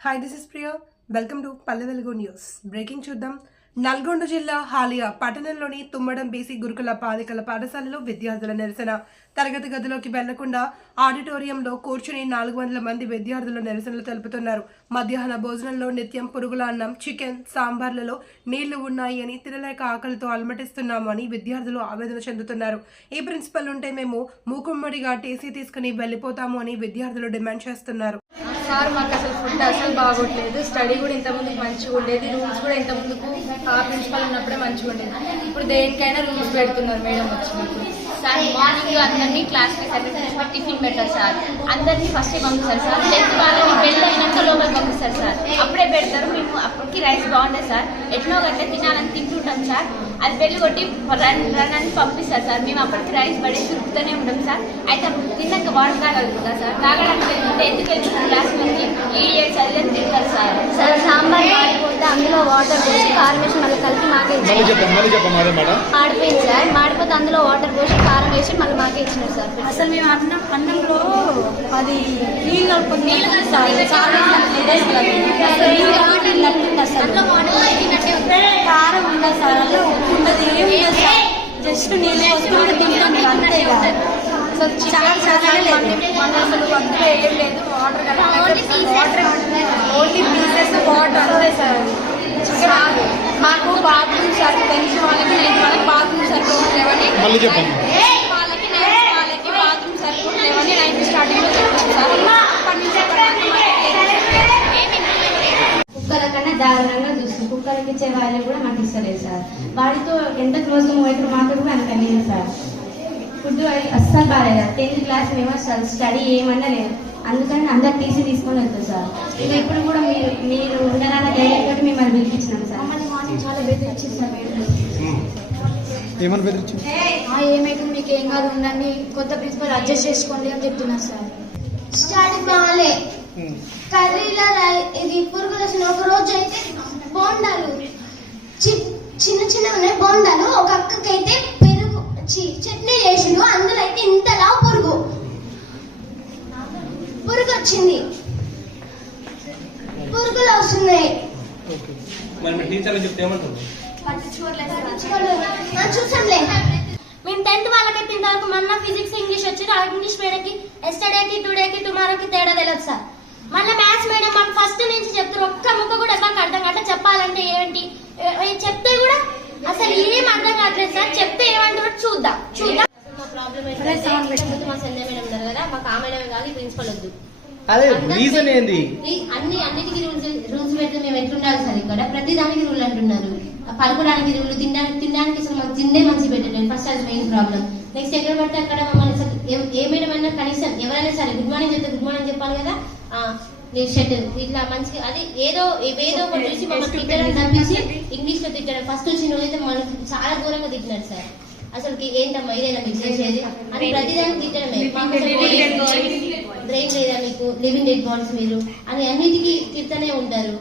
Hi this is Priya welcome to Palle Velugu news breaking చూద్దాం. నల్గొండ జిల్లా హాలియా పట్టణంలోని తుమ్మడం BC గురుకుల బాలికల పాఠశాలలో విద్యార్థుల నిరసన. తరగతి గదిలోకి వెళ్ళకుండా ఆడిటోరియంలో కూర్చుని నాలుగు వందల మంది విద్యార్థులు నిరసనలు తెలుపుతున్నారు. మధ్యాహ్న భోజనంలో నిత్యం పురుగుల అన్నం చికెన్ సాంబార్లలో నీళ్ళు ఉన్నాయి అని తినలేక ఆకలితో అలమటిస్తున్నాము అని విద్యార్థులు ఆవేదన చెందుతున్నారు. ఈ ప్రిన్సిపల్ ఉంటే మేము మూకుమ్మడిగా టీసీ తీసుకుని వెళ్ళిపోతాము అని విద్యార్థులు డిమాండ్ చేస్తున్నారు. సార్ మాకు అసలు ఫుడ్ అసలు బాగోట్లేదు. స్టడీ కూడా ఇంత ముందుకు మంచిగా ఉండేది. రూమ్స్ కూడా ఇంతముందుకు ఆ ప్రిన్సిపల్ ఉన్నప్పుడే మంచిగా ఉండేది. ఇప్పుడు దేనికైనా రూమ్స్ పెడుతున్నారు మేడం వచ్చినప్పుడు సార్ మార్నింగ్ అందరినీ క్లాస్కి టిఫిన్ పెడతారు సార్. అందరినీ ఫస్ట్ పంపిస్తారు సార్. టెన్త్ వాళ్ళని బెల్ అయినాక లోపల పంపిస్తారు సార్. అప్పుడే పెడతారు. మేము అప్పటికి రైస్ బాగుండే సార్. ఎట్నో గట్ల తినాలని తింటుంటాం సార్. అది బెల్ కొట్టి రన్ రన్ అని పంపిస్తారు సార్. మేము అప్పటికి రైస్ పడేసి ఉరుకుతూనే ఉంటాం సార్. అయితే తిన్నాక వాటర్ తాగలుగుతా సార్? తాగడానికి వెళ్తుంటే ఎందుకు వెళ్తున్నారు? క్లాస్ నుంచి ఈ ఇయర్ చదివేది తింటారు సార్. సార్ సాంబార్ మాడిపోతే అందులో వాటర్ పోసి కారం వేసి మళ్ళీ కలిపి మాకే మాడిపోయింది సార్. మాడిపోతే అందులో వాటర్ పోసి కారం వేసి మళ్ళీ మాకే ఇచ్చినారు సార్. అసలు మేము అన్నం అన్నంలో అది నీళ్ళు కలుపుకొని నీళ్ళు చాలా కారం ఉండదు సార్ అలా ఉప్పు ఉండదు ఏం ఉండదు సార్ జస్ట్ నీళ్ళు పోసుకుంటే తింటాం అంతే కాదు అసలు చాలా చాలా లేదు. మన అసలు ఏం లేదు water water only pieces water అంతే సార్. చాలు మాకు బాత్రూమ్ సార్ తెలిసిన వాళ్ళకి నేను వాళ్ళకి బాత్రూమ్ సరిపోవట్లేవని మళ్ళీ చెప్పండి వాళ్ళకి నేను వాళ్ళకి బాత్రూమ్ సరిపోవట్లేవని నైన్త్ స్టార్టింగ్లో చెప్పాను సార్ అప్పటి నుంచి అప్పటి వరకు కుక్కల కన్నా దారుణంగా చూస్తుంది. కుక్కలకి ఇచ్చే వాళ్ళు కూడా మాకు ఇస్తలేదు సార్. వాడితో ఎంత క్లోజ్ మూవ్ మాతో కూడా అంత లేదు సార్. ఫుడ్ అస్సలు బాగాలేదు. టెన్త్ క్లాస్ మేము అసలు స్టడీ ఏమన్నా లేదు అందుకని అందరు టీసీ తీసుకొని వెళ్తాం సార్. మేము ఎప్పుడు కూడా మీరు మీరు ఉండరాన్న ధైర్యం తోటి మిమ్మల్ని పిలిపించినాం సార్. చాలా బెదిరించింది సార్ ఏమని బెదిరించింది? ఏమైతే మీకు ఏం కాదు. ఉండండి. కొత్త ప్రిన్సిపల్ అడ్జస్ట్ చేసుకోండి అని చెప్తున్నారు సార్. స్టార్టింగ్ బాగాలే. కర్రీల ఇది వచ్చిన ఒక రోజు అయితే బోండాలు చిన్న చిన్న ఉన్నాయి బోండాలు. ఒక అక్కకైతే పెరుగు చి- చట్నీ చేసిండు. అందులో అయితే ఇంతలా పురుగు. పురుగు వచ్చింది పురుగులు వస్తున్నాయి. చూసాంలే. మేము టెన్త్ వాళ్ళకి ఇంతవరకు మొన్న ఫిజిక్స్ ఇంగ్లీష్ వచ్చి ఆ ఇంగ్లీష్ మేడంకి ఎస్టర్డేకి టుడేకి టుమారోకి తేడా తెలియదు సార్. మళ్ళీ మ్యాథ్స్ మేడం మాకు ఫస్ట్ నుంచి చెప్తారు ఒక్క ముక్క కూడా ఎవరికి అర్థం కావట్లే చెప్పాలంటే ఏంటి ఏ- ఏ చెప్తే కూడా అసలు ఏం అర్థం కావట్లేదు సార్ చెప్తే ఏమంటారో చూద్దాం చూద్దాం మా ప్రాబ్లం ఏంటంటే మా సంధ్య మేడం ఉన్నారు కదా మాకు ఆ మేడం కాదు ప్రిన్సిపల్ వద్దు అదే రీజన్ ఏంది? అన్ని అన్నిటికీ రూల్స్ రూల్స్ పెడితే మేము ఎట్లుండాలి సార్ ఇక్కడ? ప్రతి దానికి రూల్ అంటున్నారు. పడుకోవడానికి రూల్ తినడానికి తినడానికి అసలు మాకు తిండే మంచి పెట్టలేదు. ఫస్ట్ అది మెయిన్ ప్రాబ్లం నెక్స్ట్ ఎక్కడ పడితే అక్కడ మమ్మల్ని అసలు ఏ- ఏ మేడం అయినా కనీసం ఎవరైనా సరే గుడ్ మార్నింగ్ చెప్తే గుడ్ మార్నింగ్ చెప్పాలి కదా? ఆ, మీరు షర్ట్ ఇట్లా మంచిగా అది ఏదో ఏదో ఒకటి చూసి మమ్మల్ని తిట్టడం తప్పించి ఇంగ్లీష్లో తిట్టడం. ఫస్ట్ వచ్చిన రోజైతే మనకి చాలా దూరంగా తిట్టినారు సార్. అసలు ఏంటమ్మా ఇదేనా మీకు చేసేది? అని ప్రతిదానికి తిట్టడమే. బ్రెయిన్ లేదా మీకు లివింగ్ డెడ్ బాడీస్ మీరు అని అన్నిటికీ తిడుతూనే ఉంటారు.